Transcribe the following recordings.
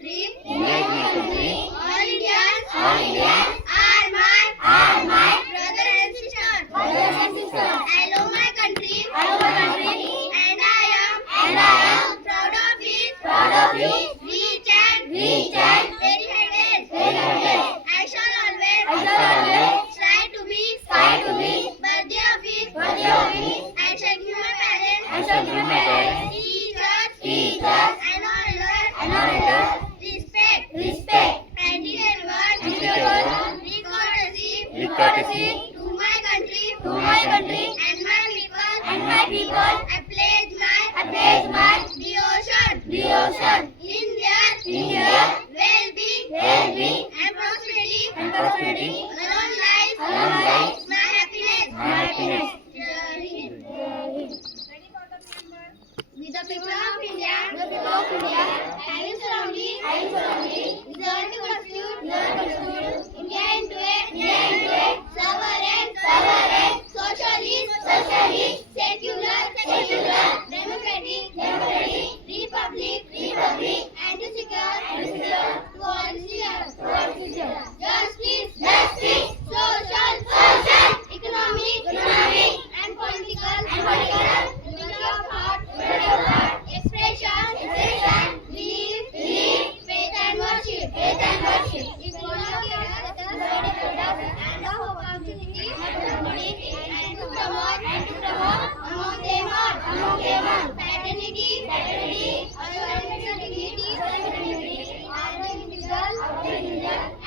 India is my country. All Indians are my brothers and sisters. I love my country. And I am proud of it. Rich and very heritage. I shall always try to be worthy of it. I shall give my parents, teachers, and all elders respect and deliver with courtesy to my country and my people. I pledge my devotion in their well-being and prosperity. Alone lies my happiness. With the people of India, having surrounding, resolved to constitute India into a sovereign, socialist, secular, democratic, republic, and to secure to all citizens justice, social, economic, and political liberty of thought, expression, belief, faith and worship. Equality and of opportunity and to promote among them all fraternity, assurance dignity of the individual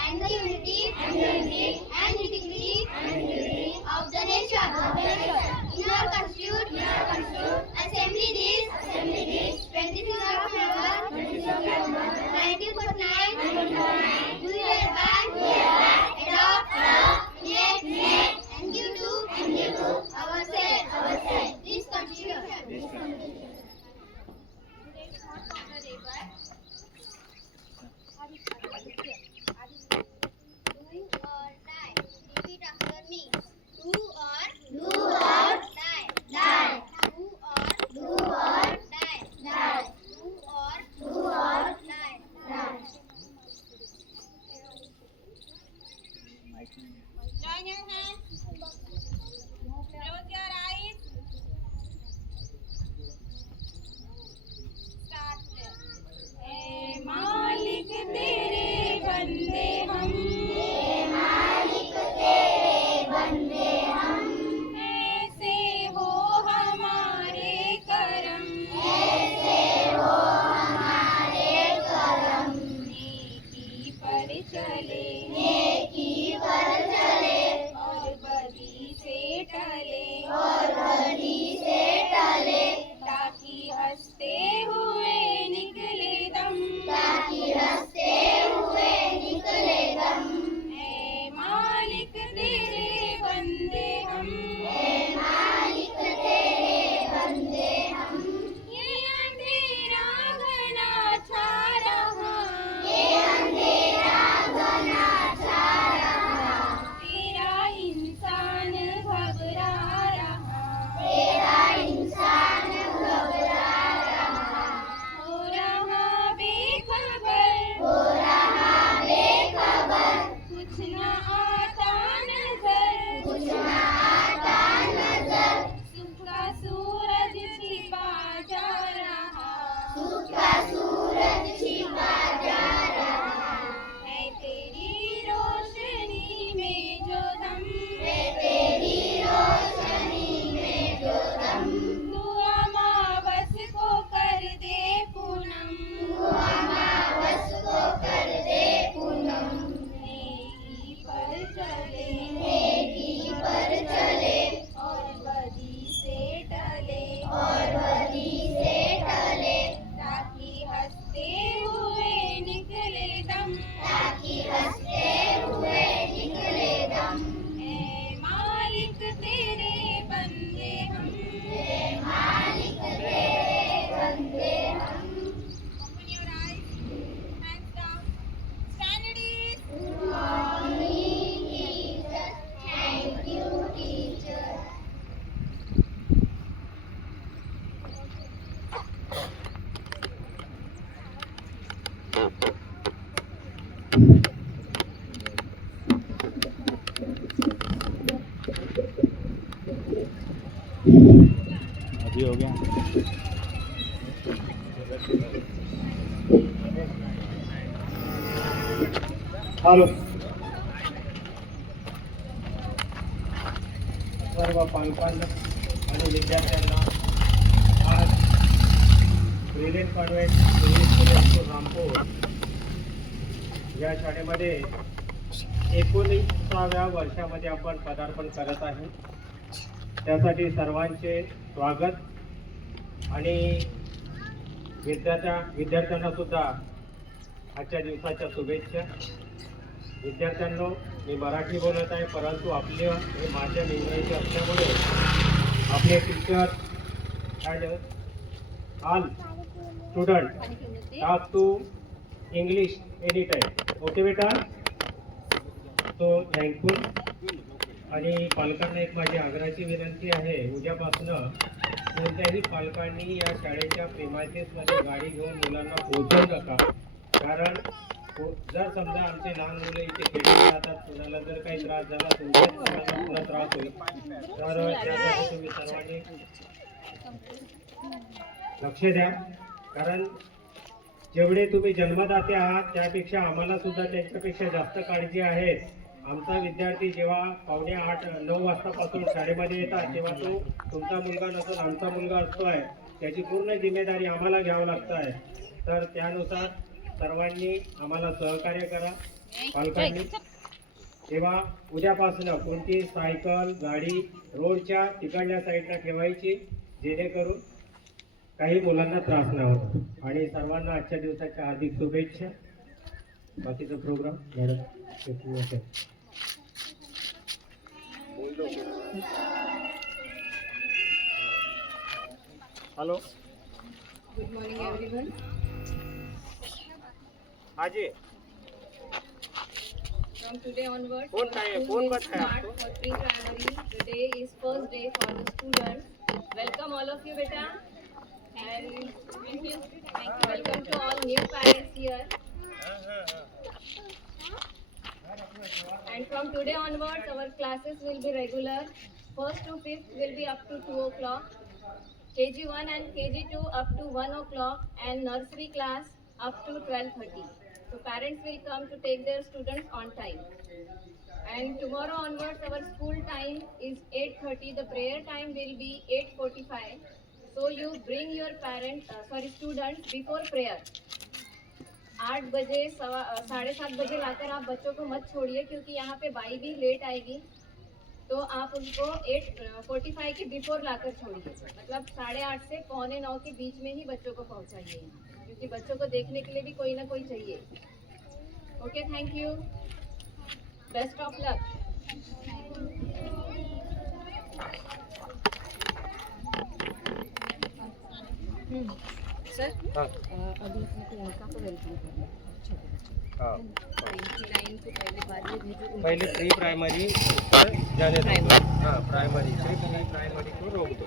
and the unity and integrity of the nation. In our constitute assembly this 26th of November 1949 do hereby adopt, enact, and give to ourselves this constitution. Do or die. Repeat after me. Do or die. Do or die. Do or die. Join your hands. Close your eyes. Start. ए मालिक तेरे बंदे हम, ऐसे हो हमारे करम, नेकी पर चले और बदी से टले, ताकि हंसते हुए निकले दम, ए मालिक तेरे बंदे हम, ये अंधेरा घना छा रहा, तेरा इंसान घबरा रहा, अभी हो गया. हॅलो. सर्व पालकांना आणि विद्यार्थ्यांना आज brilliant convent English school Rampur या शाळेमध्ये 19व्या वर्षामध्ये आपण पदार्पण करत आहे. त्यासाठी सर्वांचे स्वागत आणि विद्यार्थ्यांना सुद्धा आजच्या दिवसाच्या शुभेच्छा. विद्यार्थ्यांनो, मी मराठी बोलत आहे, परंतु आपले हे माध्यम इंग्रजी असल्यामुळे आपले teacher and all student talk to English any time. Okay बेटा? So thankful. आणि पालकांना एक माझी आग्रहाची विनंती आहे, उद्यापासनं कोणत्याही पालकांनी या शाळेच्या प्रेमायसेसमध्ये गाडी घेऊन मुलांना पोहोचवू नका. कारण जर समजा आमचे लहान मुलं इथे खेळत राहतात, कुणाला जर काही त्रास झाला, तुमच्याच मुलांना पुन्हा त्रास होईल. तर त्यासाठी तुम्ही सर्वांनी लक्ष द्या. कारण जेवढे तुम्ही जन्मदाते आहात त्यापेक्षा आम्हाला सुद्धा त्यांच्यापेक्षा जास्त काळजी आहे. आमचा विद्यार्थी जेव्हा 7:45-9 वाजतापासून शाळेमध्ये येतात तेव्हा तो तुमचा मुलगा नसून आमचा मुलगा असतो आहे. त्याची पूर्ण जिम्मेदारी आम्हाला घ्यावं लागतं आहे. तर त्यानुसार सर्वांनी आम्हाला सहकार्य करा पालकांनी. तेव्हा उद्यापासून कोणती सायकल गाडी रोडच्या तिकडल्या साईडला ठेवायची, जेणेकरून काही मुलांना त्रास नाही होता. आणि सर्वांना आजच्या दिवसाच्या हार्दिक शुभेच्छा. बाकीचा प्रोग्राम मॅडम असेल. हॅलो. Good morning, everyone. आजी From today onwards, कौन our है? school कौन will बताया start आपको? for pre-primary. Today is first day for the students. Welcome all of you, beta. And thank you. Welcome to all new parents here. And from today onwards, our classes will be regular. First to fifth will be up to 2 o'clock. KG1 and KG2 up to 1 o'clock, and nursery class up to 12:30. So parents will come to take their students on time. And tomorrow onwards, our school time is 8:30. The prayer time will be 8:45. So you bring your students before prayer. 8 बजे 7:30 बजे लाकर आप बच्चों को मत छोड़िए, क्योंकि यहाँ पे बाई भी लेट आएगी. तो आप उनको 8:45 के बिफोर लाकर छोड़िए. मतलब 8:30 से 8:45 के बीच में ही बच्चों को पहुँचाइए, क्योंकि बच्चों को देखने के लिए भी कोई ना कोई चाहिए. Okay, thank you. Best of luck. Sir, हाँ. अभी प्रियंका को वेलकम करना. हाँ. 29 को पहले बाद में भेजो. पहले प्री प्राइमरी पर जाने दो. हाँ, प्राइमरी से प्री प्राइमरी को रोक दो.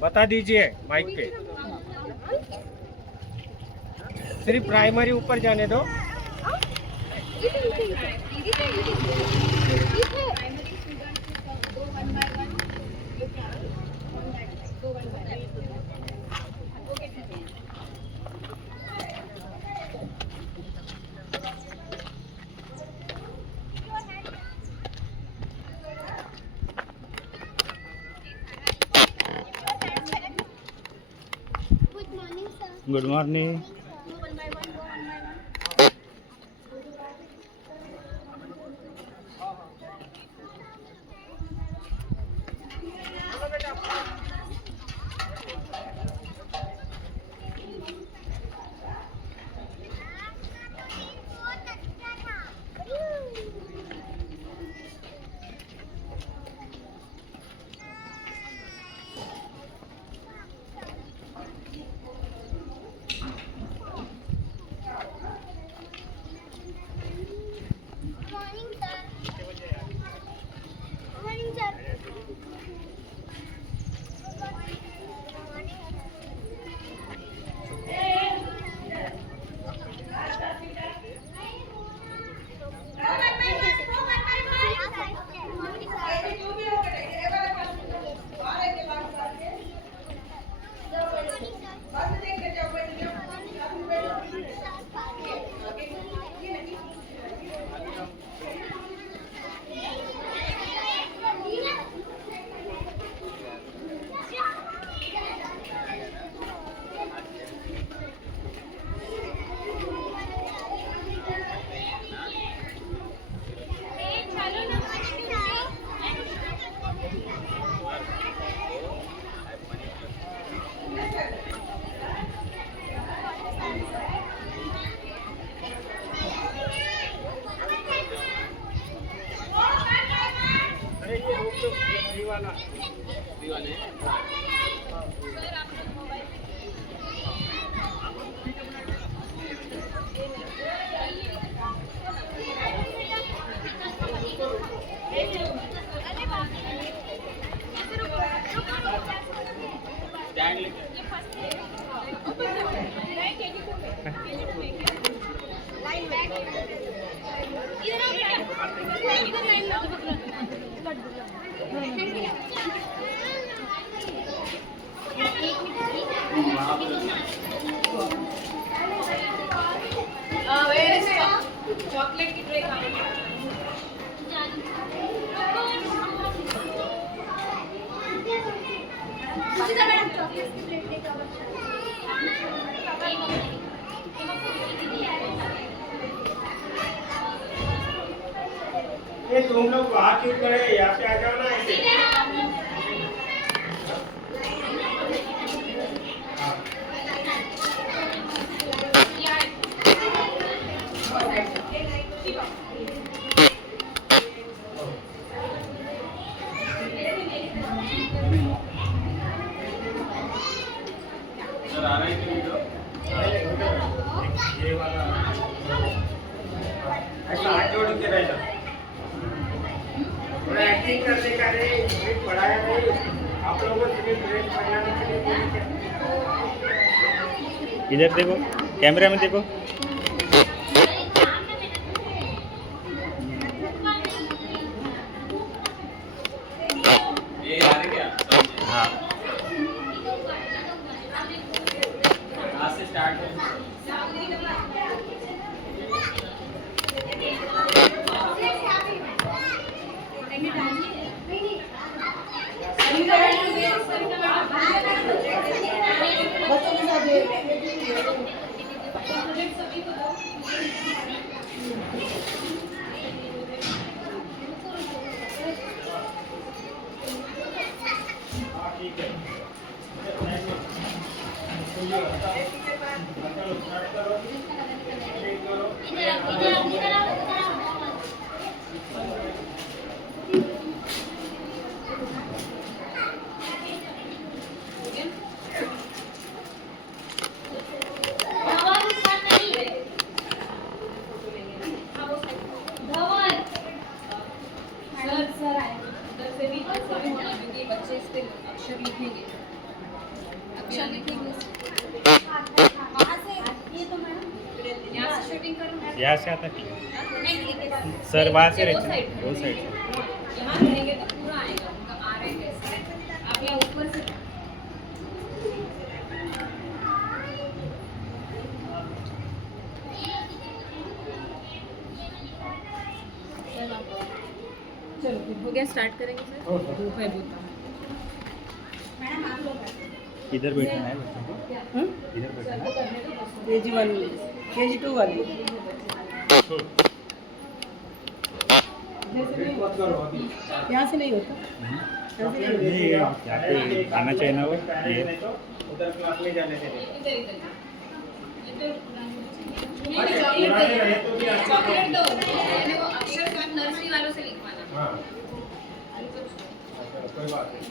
बता दीजिए माइक पे. सिर्फ प्राइमरी ऊपर जाने दो. Good morning, sir. Good morning. Go one by one, go one by one. Where is chocolate की tray कहाँ है? ये तुम लोग बाहर क्यों खड़े हैं? यहाँ पे आ जाओ ना ऐसे। आ रहा है कि वीडियो? ये वाला ऐसा हाथ जोड़ के रहना। थोड़ा एक्टिंग करने का नहीं, सिर्फ पढ़ाया नहीं। आप लोगों को सिर्फ ड्रेस पहनाने के लिए बोली क्या? इधर देखो, कैमरा में देखो। ये आ रही क्या? हाँ आज से स्टार्ट हो। ठीक है। बच्चे इस पे अक्षर लिखेंगे। अक्षर लिखेंगे। यहाँ से शूटिंग करूँ? यहाँ से आता ठीक है। सर वहाँ से रहते हैं, वो साइड से। यहाँ रहेंगे तो पूरा आएगा, उनका आ रहे कैसे? आप यहाँ ऊपर से चलो हो गया, स्टार्ट करेंगे सर। धूप है बहुत। इधर बैठना है बच्चों को, इधर बैठना है। KG1 KG2 वाले यहाँ से नहीं होता। नहीं यहाँ पे आना चाहिए ना वो ये। उधर क्लास में जाने देंगे। चॉकलेट दो, मैंने वो अक्षर का नर्सरी वालों से लिखवाना। हाँ। कोई बात नहीं।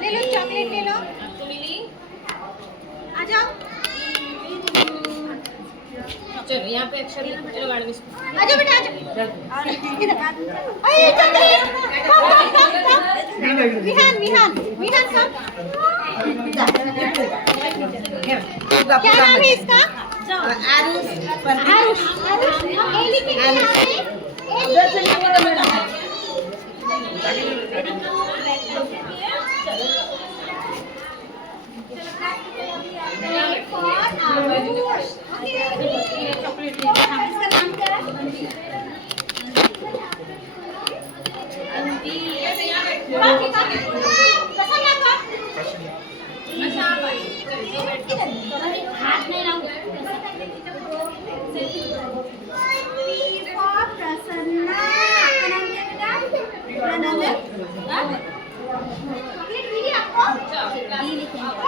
ले लो चॉकलेट ले लो। आपको मिली? आ जाओ। चलो यहाँ पे अक्षर लिखो। चलो मैडम इसको आ जाओ बेटा आ जाओ। इधर अरे चल विहान विहान विहान कम। क्या नाम है इसका? आरुष आरुष आरुष हम ए लिखेंगे यहाँ पे। उधर से लिखो तो मैडम। इसका नाम क्या हाथ नहीं लाऊं। प्रसन्ना। आपका नाम क्या बेटा? चॉकलेट मिली आपको? डी लिखेंगे।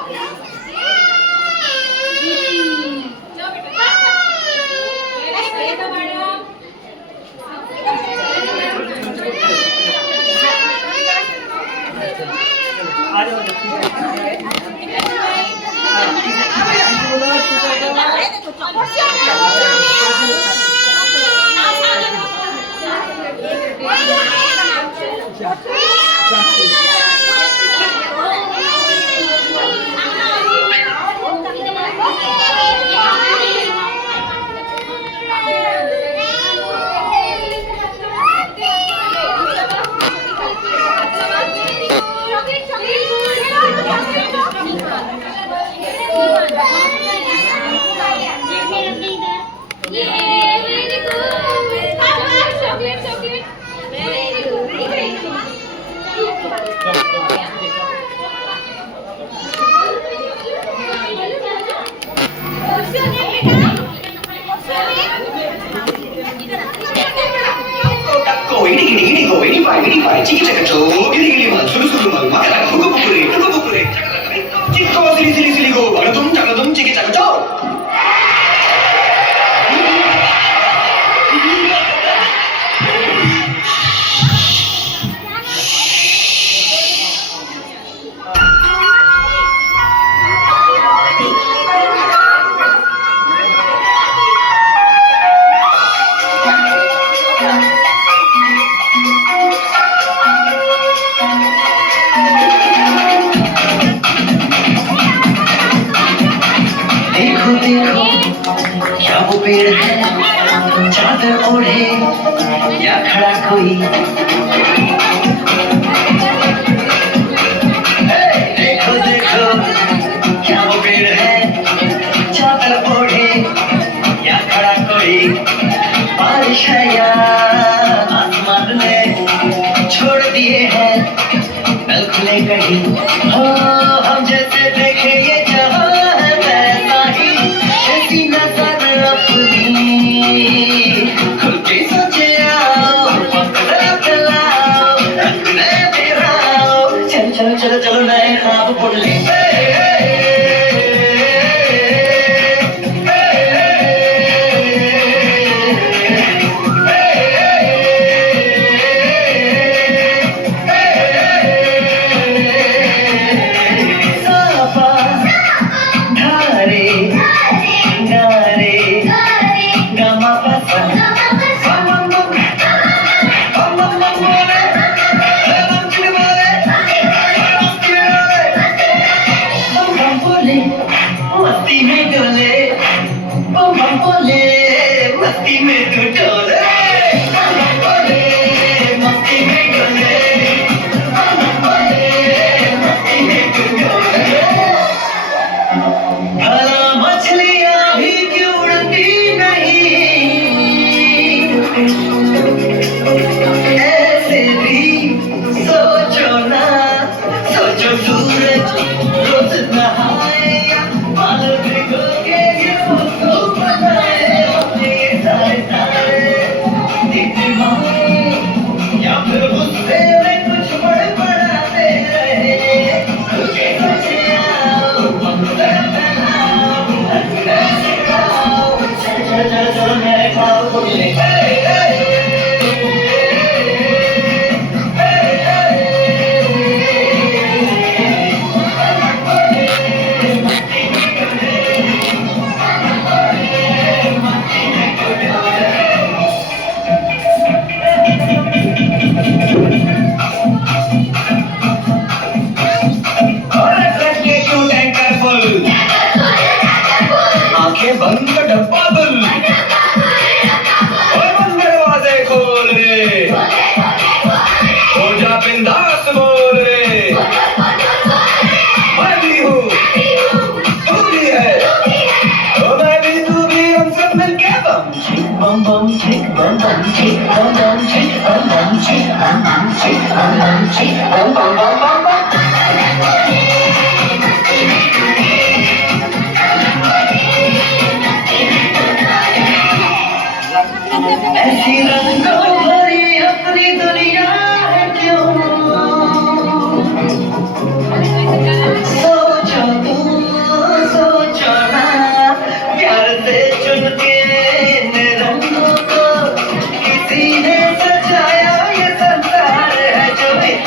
ऐसी रंगों भरी अपनी दुनिया है क्यों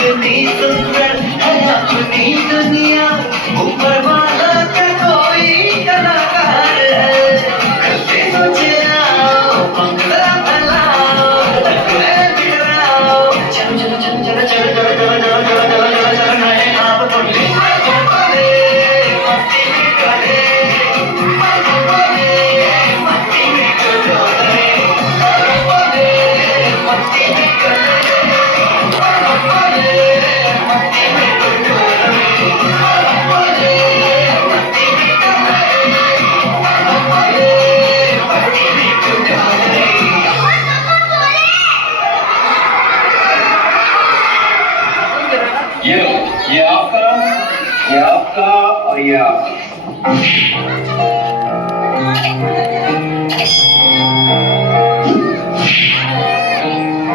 कितनी सुंदर है अपनी दुनिया, ऊपर वाला का कोई कलाकार है। कभी मुझे आओ पंखड़ा फैलाओ, मैं बिखराओ, चलो चलो चलो चलो चलो चलो चलो चलो चलो चलो चलो चलो नए आप बोले मस्ती में करे, बोले मस्ती में करे, बोले मस्ती में करे, बोले मस्ती में ये आपका और ये आपका।